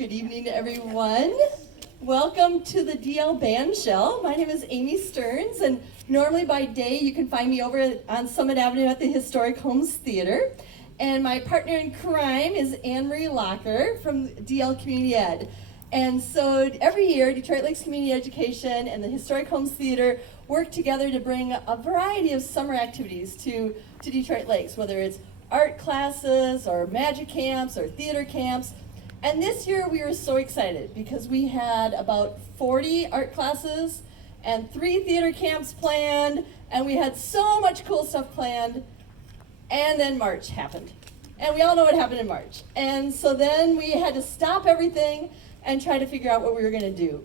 Good evening, everyone. Welcome to the DL Band Shell. My name is Amy Stearns, and normally by day you can find me over on Summit Avenue at the Historic Homes Theater. And my partner in crime is Anne-Marie Locker from DL Community Ed. And so every year, Detroit Lakes Community Education and the Historic Homes Theater work together to bring a variety of summer activities to Detroit Lakes, whether it's art classes or magic camps or theater camps. And this year we were so excited because we had about 40 art classes and 3 theater camps planned, and we had so much cool stuff planned. And then March happened. And we all know what happened in March. And so then we had to stop everything and try to figure out what we were going to do.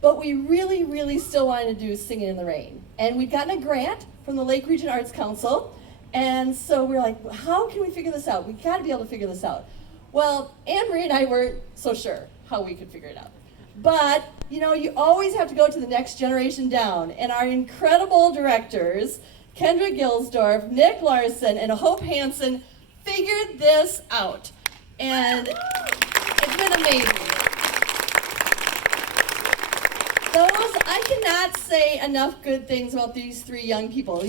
But we really, really still wanted to do Singing in the Rain. And we'd gotten a grant from the Lake Region Arts Council. And so we were like, how can we figure this out? We've got to be able to figure this out. Well, Anne-Marie and I weren't so sure how we could figure it out. But, you always have to go to the next generation down. And our incredible directors, Kendra Gilsdorf, Nick Larson, and Hope Hansen, figured this out. And it's been amazing. I cannot say enough good things about these 3 young people.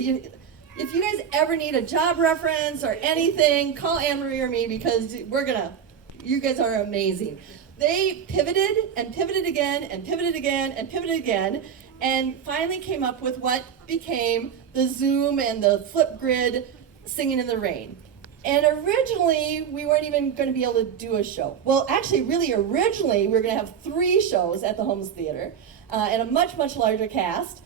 If you guys ever need a job reference or anything, call Anne-Marie or me because you guys are amazing. They pivoted and pivoted again and pivoted again and pivoted again and finally came up with what became the Zoom and the Flipgrid Singing in the Rain. And originally, we weren't even going to be able to do a show. Well, actually, really originally, we were going to have 3 shows at the Homes Theater and a much, much larger cast.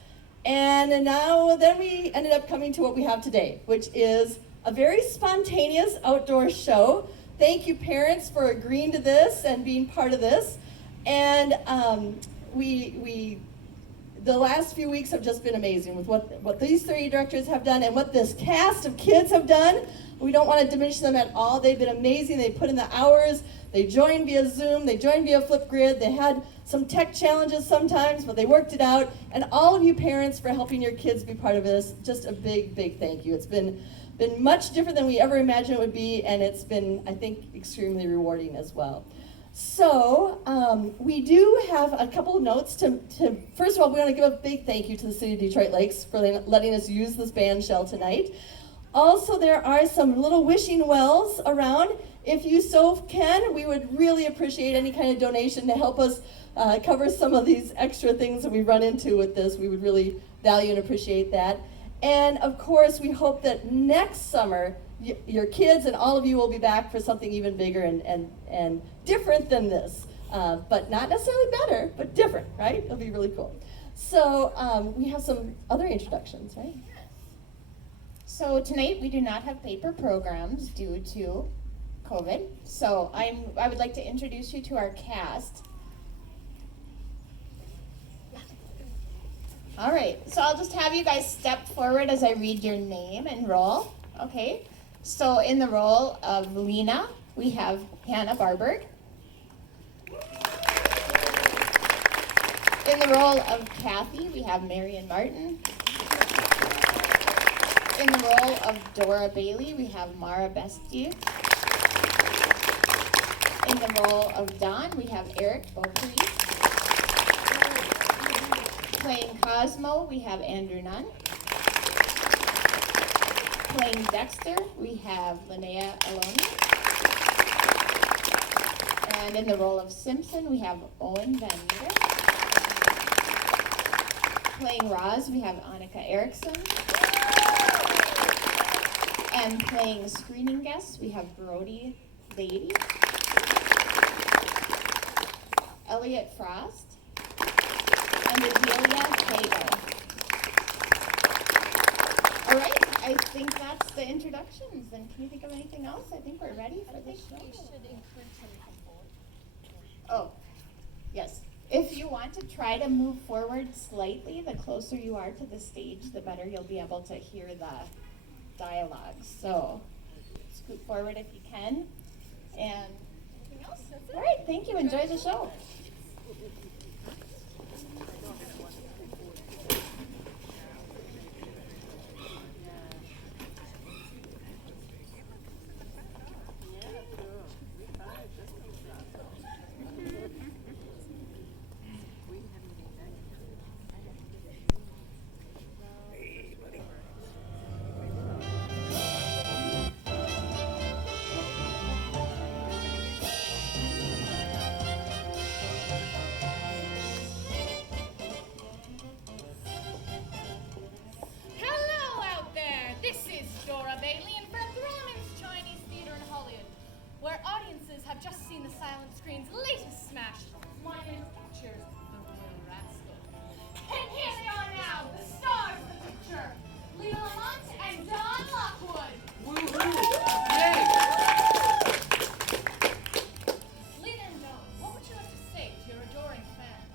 And then we ended up coming to what we have today, which is a very spontaneous outdoor show. Thank you, parents, for agreeing to this and being part of this. And the last few weeks have just been amazing with what these 3 directors have done and what this cast of kids have done. We don't want to diminish them at all. They've been amazing. They put in the hours. They joined via Zoom. They joined via Flipgrid. They had some tech challenges sometimes, but they worked it out. And all of you parents for helping your kids be part of this, just a big, big thank you. It's been much different than we ever imagined it would be, and it's been, I think, extremely rewarding as well. So we do have a couple of notes to first of all, we want to give a big thank you to the City of Detroit Lakes for letting us use this band shell tonight. Also, there are some little wishing wells around. If you so can, we would really appreciate any kind of donation to help us cover some of these extra things that we run into with this. We would really value and appreciate that. And of course, we hope that next summer, your kids and all of you will be back for something even bigger and different than this. But not necessarily better, but different, right? It'll be really cool. So we have some other introductions, right? So tonight we do not have paper programs due to COVID. So I would like to introduce you to our cast. All right, so I'll just have you guys step forward as I read your name and role, okay? So in the role of Lena, we have Hannah Barberg. In the role of Kathy, we have Marion Martin. In the role of Dora Bailey, we have Mara Bestie. In the role of Don, we have Eric Beaupre. Playing Cosmo, we have Andrew Nunn. Playing Dexter, we have Linnea Aloni. And in the role of Simpson, we have Owen Van Meter. Playing Roz, we have Annika Erickson. And playing screening guests, we have Brody Lady, Elliot Frost, and Adelia Hago. All right, I think that's the introductions. And can you think of anything else? I think we're ready for the show. We should include some people. Oh, yes. If you want to try to move forward slightly, the closer you are to the stage, the better you'll be able to hear the dialogue. So scoot forward if you can. And anything else? All right, thank you. Enjoy the show. the Silent Screen's latest smash, My Hidden Pictures, The Royal Rascal. And here they are now, the stars of the picture, Lena Lamont and Don Lockwood. Lena and Don, what would you like to say to your adoring fans?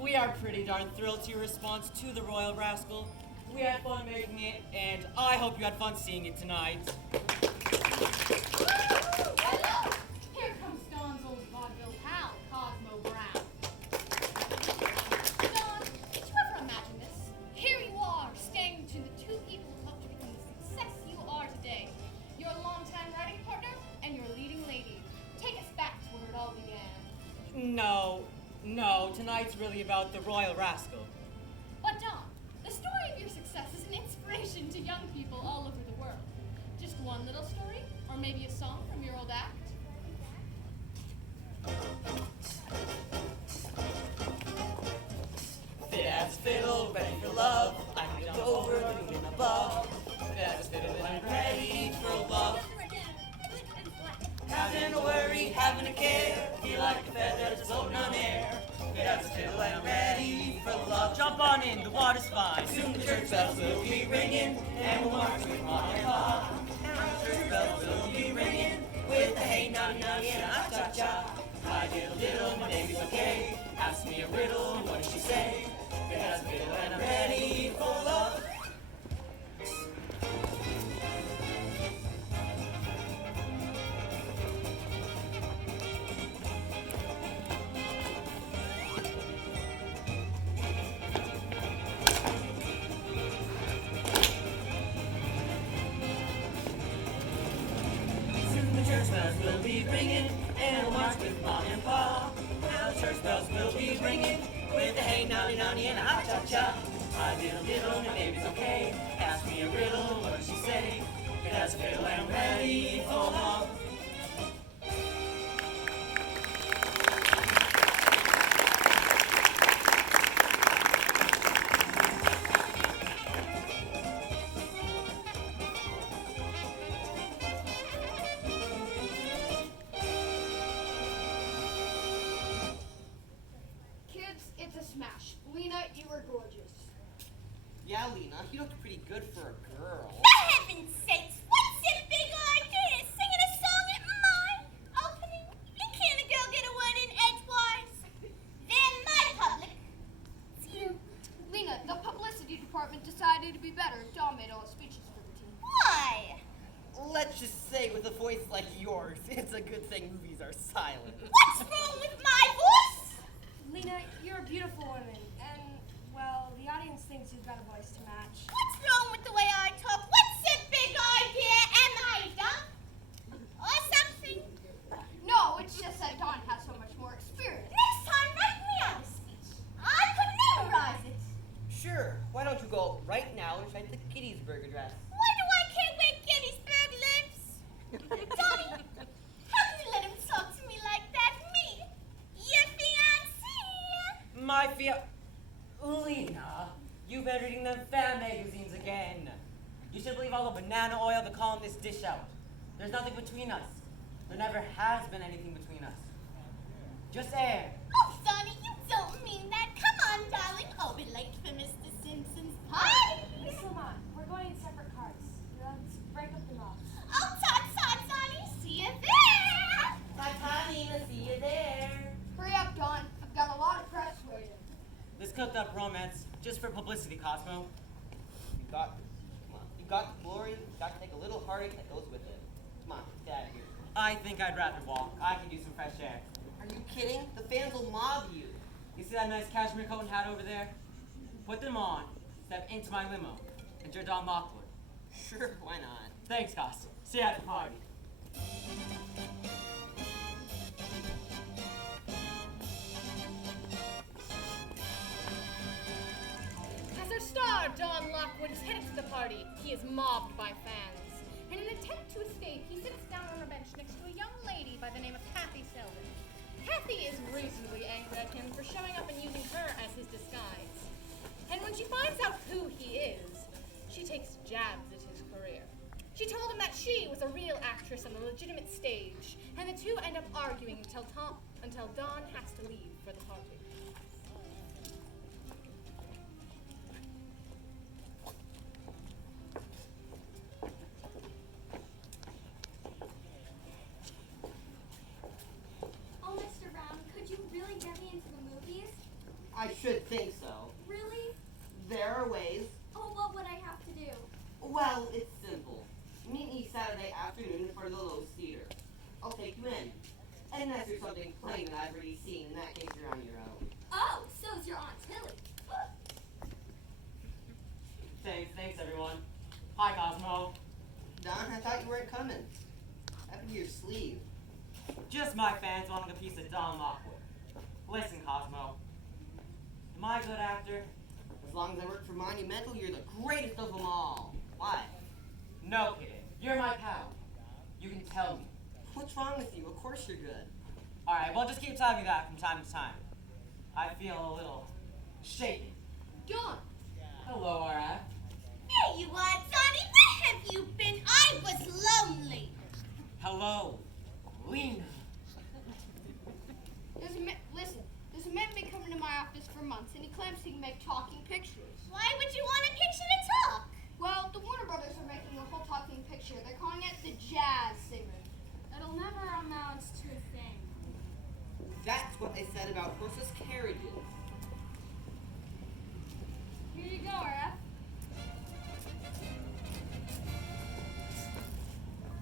We are pretty darn thrilled to your response to The Royal Rascal. We had fun making it, and I hope you had fun seeing it tonight. Hello! Here comes Don's old vaudeville pal, Cosmo Brown. Don, did you ever imagine this? Here you are, standing between the two people who helped you become the success you are today. Your longtime writing partner and your leading lady. Take us back to where it all began. No, tonight's really about The Royal Rascal. But Don, the story of your success is an inspiration to young people all over the world. Just one little story, or maybe a song from your old act? Fit as a fiddle, ready for love. I can jump over the moon and above. Fit as a fiddle, I'm ready for love. Having a worry, having a care. Feel like the feathers floating on air. Fit as a fiddle, I'm ready for love. Jump on in, the water's fine. Soon the church bells will be ringing, and we'll march with Mom and Pop. Church bells will be ringing, with a hey, noddy, noddy, and a cha-cha. Hi, diddle, diddle, my baby's okay. Ask me a riddle, what does she say? It has a fiddle and I'm ready for love. Soon the church bells will be ringing, and we'll march with Mom and Pa. Now the church bells will be ringing, with a hey, noddy, noddy, and a ha cha cha. Hi, diddle, diddle, my baby's okay. Ask me a riddle, what does she say? It has a fiddle and I'm ready for love. Kids, it's a smash. Lena, you were gorgeous. Yeah, Lena, you looked pretty good for a girl. For heaven's sakes, what's that big idea? Singing a song at mine opening? And can a girl get a word in edgewise? They're my public. Lena, the publicity department decided to be better. Don made all the speeches for the team. Why? Let's just say with a voice like yours, it's a good thing movies are silent. What's wrong with my voice? Lena, you're a beautiful woman, and, well, the audience thinks you've got a voice to match. What's wrong with the way I talk? What's that big idea? Am I dumb? Or something? No, it's just that Don has so much more experience. Next time, write me out a speech. I could memorize it. Sure, why don't you go right now and try the Gettysburg Address? Why do I can't wear Gettysburg lips? Donnie, how can you let him talk to me like that? Me, your fiancée. My Lena, you've been reading them fan magazines again. You should believe all the banana oil they're calling this dish out. There's nothing between us. There never has been anything between us. Just air. Oh, Donnie, you don't mean that. Come on, darling. I'll be late for Mr. Simpson's party. Miss Lamont, we're going in separate cars. Let's break up the knot. Oh, tot, Donnie. See you there. Bye, Lena, see you there. Hurry up, Don. I've got a lot of press waiting. This cooked up romance, just for publicity, Cosmo. You got this. Come on. You got the glory, you got to take a little heartache that goes with it. Come on, get out of here. I think I'd rather walk. I can do some fresh air. Are you kidding? The fans will mob you. You see that nice cashmere coat and hat over there? Put them on, step into my limo, and you're Don Lockwood. Sure, why not? Thanks, Cosmo. See you at the party. As our star, Don Lockwood, is headed to the party, he is mobbed by fans. In an attempt to escape, he sits down on a bench next to a young lady by the name of Kathy Selden. Kathy is reasonably angry at him for showing up and using her as his disguise. And when she finds out who he is, she takes jabs at his career. She told him that she was a real actress on the legitimate stage, and the two end up arguing until Don has to leave for the party. Oh, Mr. Brown, could you really get me into the movies? I should think so. Really? There are ways. Oh, what would I have to do? Well, it's simple. Meet me Saturday afternoon in front of the Lowe's Theater. I'll take you in. Unless there's something playing that I've already seen, in that case you're on your own. Oh, so's your Aunt Tilly. Thanks everyone. Hi, Cosmo. Don, I thought you weren't coming. What happened to your sleeve? Just my fans wanting a piece of Don Lockwood. Listen, Cosmo. Am I a good actor? As long as I work for Monumental, you're the greatest of them all. Why? No kidding. You're my pal. You can tell me. What's wrong with you? Of course you're good. Alright, well just keep telling me that from time to time. I feel a little shaken. Don! Hello, RF. There you are, Johnny. Where have you been? I was lonely. Hello, Lena. Listen, there's a man been coming to my office for months, and he claims he can make talking pictures. Why would you want a picture to talk? Well, the Warner Brothers are making a whole talking picture. They're calling it The Jazz Singer. It'll never amount to a thing. That's what they said about horses' carriages. Here you go, RF.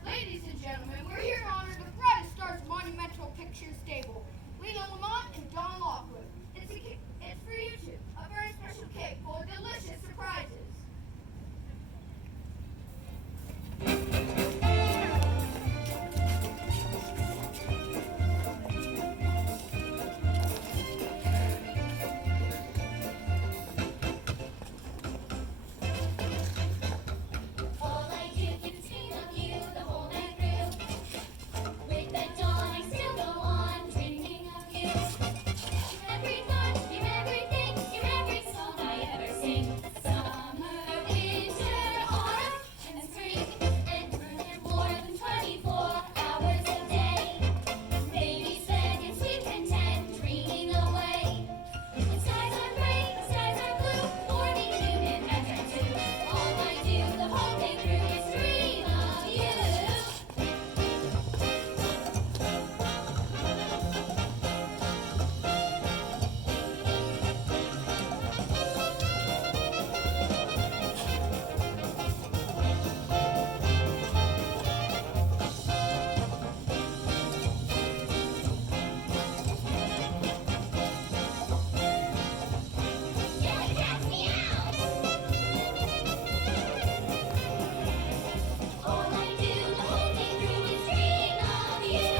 Ladies and gentlemen, we're here to honor the brightest stars of Monumental Pictures stable, Lena Lamont and Don Lockwood. It's for you two, a very special cake full of delicious surprises. All I do is dream of you the whole night through. With the dawn, I still go on dreaming of you. You're every thought, you're everything, you're every song I ever sing. Summer, winter, autumn, and spring, and more than 24 hours a day. Baby spent in sweet content, dreaming away. The skies are gray, the skies are blue, morning, noon, and nighttime too. All I do the whole day through is dream of you. Yeah, catch me out! All I do the whole day through is dream of you.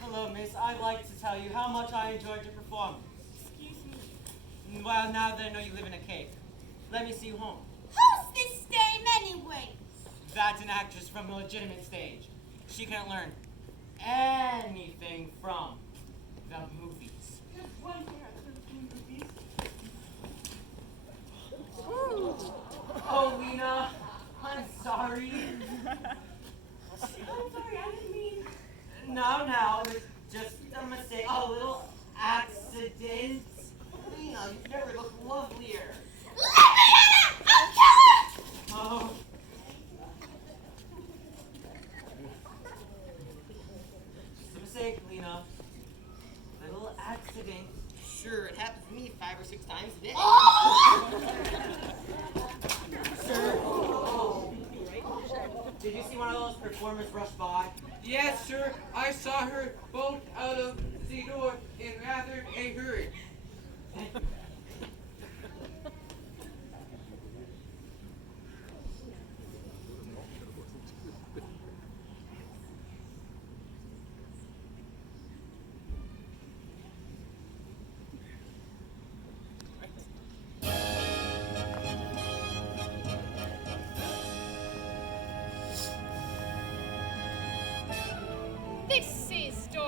Hello, miss. I'd like to tell you how much I enjoyed your performance. Excuse me? Well, now that I know you live in a cave, let me see you home. Who's this dame anyway? That's an actress from a legitimate stage. She couldn't learn anything from the movies. Oh, Lena, I'm sorry. I'm sorry, I didn't mean. No, it's just a mistake, a little accident. Lena, you've never looked lovelier. Let me at her! I'll kill her! Oh. Just a mistake, Lena. Little accident. Sure, it happens to me 5 or 6 times a day. Sir. Did you see one of those performers rush by? Yes, sir. I saw her bolt out of the door in rather a hurry. This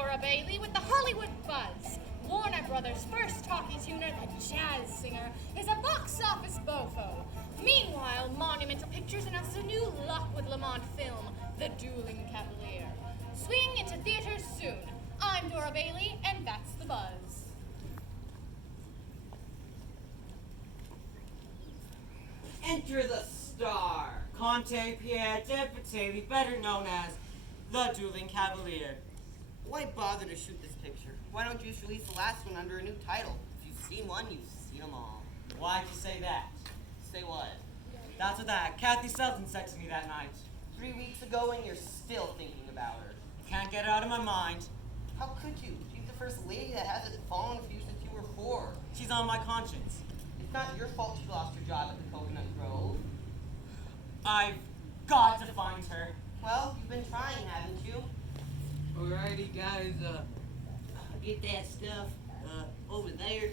Dora Bailey with the Hollywood Buzz. Warner Brothers' first talkie tuner, the jazz singer, is a box office bofo. Meanwhile, Monumental Pictures announces a new Lockwood Lamont film, The Dueling Cavalier. Swing into theaters soon. I'm Dora Bailey, and that's The Buzz. Enter the star. Conte Pierre de Pateli, better known as the Dueling Cavalier. Why bother to shoot this picture? Why don't you just release the last one under a new title? If you've seen one, you've seen them all. Why'd you say that? Say what? That's what that Kathy Selden said to me that night. 3 weeks ago and you're still thinking about her. Can't get her out of my mind. How could you? She's the first lady that hasn't fallen for you since you were 4. She's on my conscience. It's not your fault she lost her job at the Coconut Grove. I've got to find her. Well, you've been trying, haven't you? Alrighty, guys. Get that stuff over there.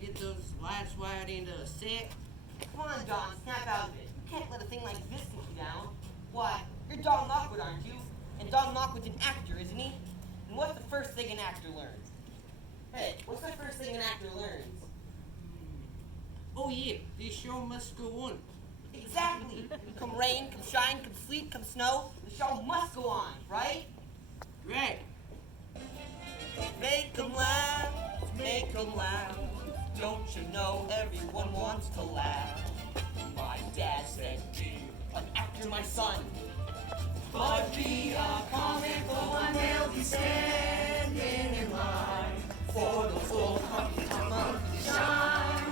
Get those lights wired into a set. Come on, Don, snap out of it. You can't let a thing like this get you down. Why? You're Don Lockwood, aren't you? And Don Lockwood's an actor, isn't he? And what's the first thing an actor learns? Hey, what's the first thing an actor learns? Oh yeah, the show must go on. Exactly. Come rain, come shine, come sleet, come snow, the show must go on, right? Right. Make 'em laugh, make 'em laugh. Don't you know everyone wants to laugh? My dad said, be an actor, my son. But be a comical one, they'll be standing in line for the full complement to shine.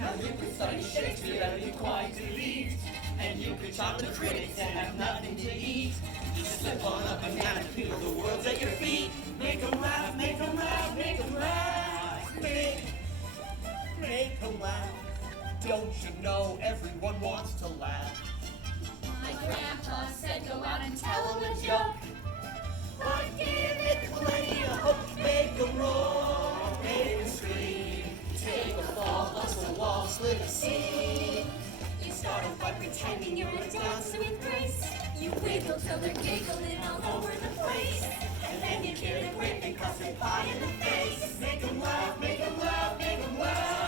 Now you can study Shakespeare and be quite elite, and you can chop the critics and have nothing to eat. Just slip on a banana and feel the world's at your feet. Make 'em laugh, make 'em laugh, make 'em laugh. Make 'em laugh. Don't you know everyone wants to laugh? My grandpa said go out and tell him a joke. But give it plenty of hope. Make 'em roll, make 'em scream. Take a fall, bust a wall, split a seam. You start a fight pretending you're a dancer with grace. You wiggle till they're giggling all over the place. And then you get a whip and custard pie in the face. Make 'em laugh, make 'em laugh, make 'em laugh.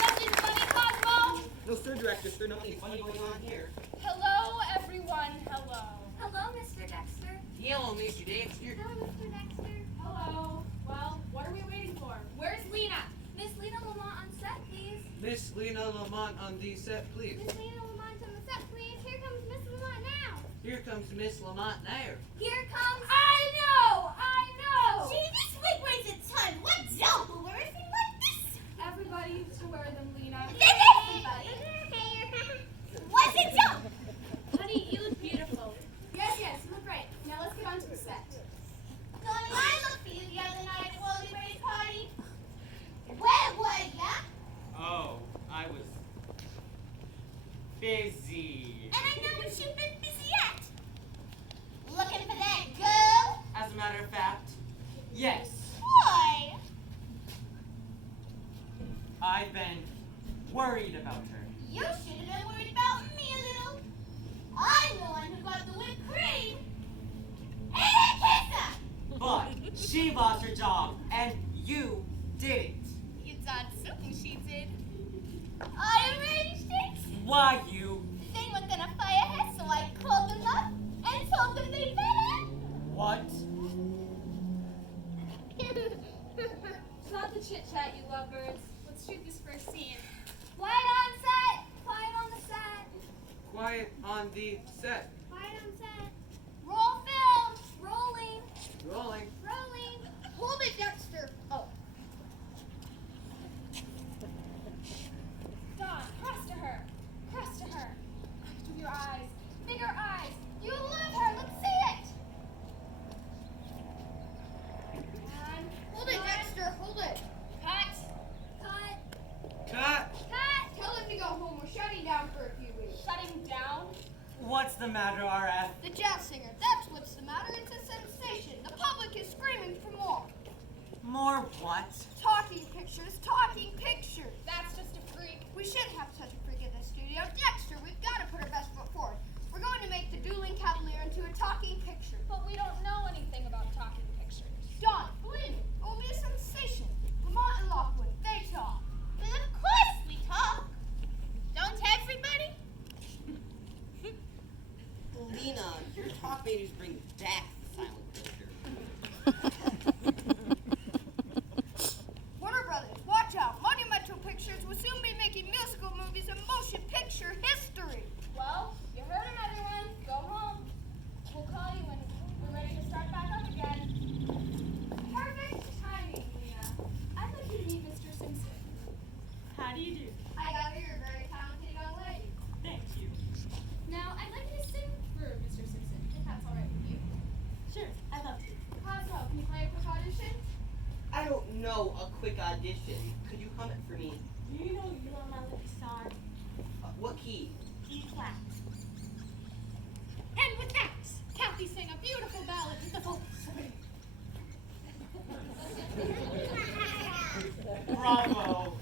Something funny, Cosmo? No, sir, Director, there's nothing funny going on here. Hello, everyone. Hello. Hello, Mr. Dexter. Hello, Mr. Dexter. Hello, Mr. Dexter. Hello. Well, what are we waiting for? Where's Lena? Miss Lena Lamont on set, please. Miss Lena Lamont on the set, please. Miss Lena Lamont on the set, please. Here comes Miss Lamont now. Here comes Miss Lamont now. Here comes. I know! Gee, this wig weighs a ton. What doll will wear anything like this? Everybody used to wear them, Lena. Everybody. What's it do? Honey, you look beautiful. Yes, you look great. Now let's get on to the set. Donnie, I looked for you the other night at Wally Ray's party. Where were ya? Oh, I was busy. And I know what you've been busy at. Looking for that girl? As a matter of fact, yes. Why? I've been worried about her. You should have been worried about me a little. I'm the one who got the whipped cream. And I kissed her. But she lost her job, and you didn't. You thought something she did. I arranged it. Why you? They were gonna fire her, so I called them up and told them they better. What? Stop the chit-chat, you lovebirds. Let's shoot this first scene. Quiet on set. Quiet on the set. Quiet on the set. Quiet on set. What? Talking pictures, talking pictures. That's just a freak. We shouldn't have such a freak in the studio. Dexter, we've got to put our best foot forward. We're going to make the dueling cavalier into a talking picture. But we don't know anything about talking pictures. Don, believe me, it will be a sensation. Lamont and Lockwood, they talk. Well, of course we talk. Don't everybody? Lena, your talk made us bring back the silent picture. Warner Brothers, watch out. Monumental Pictures will soon be making musical movies and motion picture history. Well, you heard it, everyone. Go home. We'll call you when we're ready to start back up again. Perfect timing, Lena. I'd like you to meet Mr. Simpson. How do you do? I gather you're a very talented young lady. Thank you. Now, I'd like you to sing for Mr. Simpson, if that's all right with you. Sure, I'd love to. Cosmo, can you play a quick audition? I don't know a quick audition. Could you hum it for me? Do you know you are my lucky star? What key? E flat. And with that, Kathy sang a beautiful ballad with the full swing. Bravo!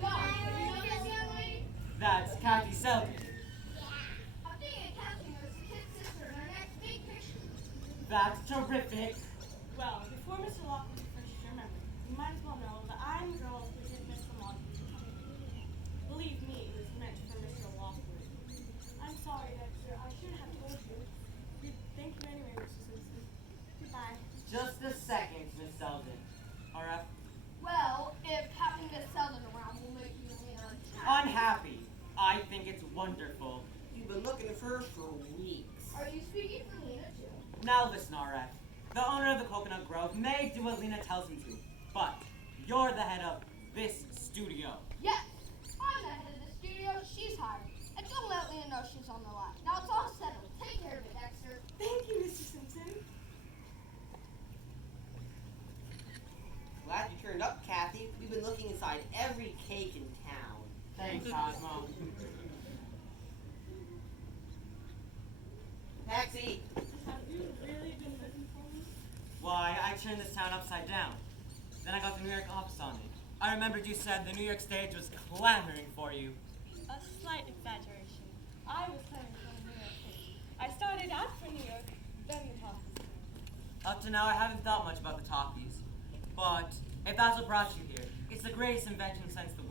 Don, you know this young lady? That's Kathy Selden. I'm thinking of casting her as the kid sister in our next big picture. That's terrific. Well, before Mr. Lockwood refreshes your memory, you might as well know that I'm the girl who did Miss Lamont. Believe me, it was meant for Mr. Lockwood. I'm sorry, Dexter. I should have told you. Thank you anyway, Mr. Simpson. Goodbye. Just a second, Miss Selden. RF? Well, if having Miss Selden around will make you Lena Unhappy. I think it's wonderful. You've been looking for her for weeks. Are you speaking for Lena too? Now listen, RF. The owner of the Coconut Grove may do what Lena tells him to, but you're the head of this studio. Yes, I'm the head of the studio. She's hired. And don't let Lena know she's on the line. Now it's all settled. Take care of it, Dexter. Thank you, Mr. Simpson. Glad you turned up, Kathy. We've been looking inside every cake in town. Thanks, Cosmo. Taxi! Have you really been looking for me? Why, I turned this town upside down. Then I got the New York office on it. I remembered you said the New York stage was clamoring for you. A slight exaggeration. I was planning for New York City. I started out for New York, then the talkies came. Up to now, I haven't thought much about the talkies. But if that's what brought you here, it's the greatest invention since the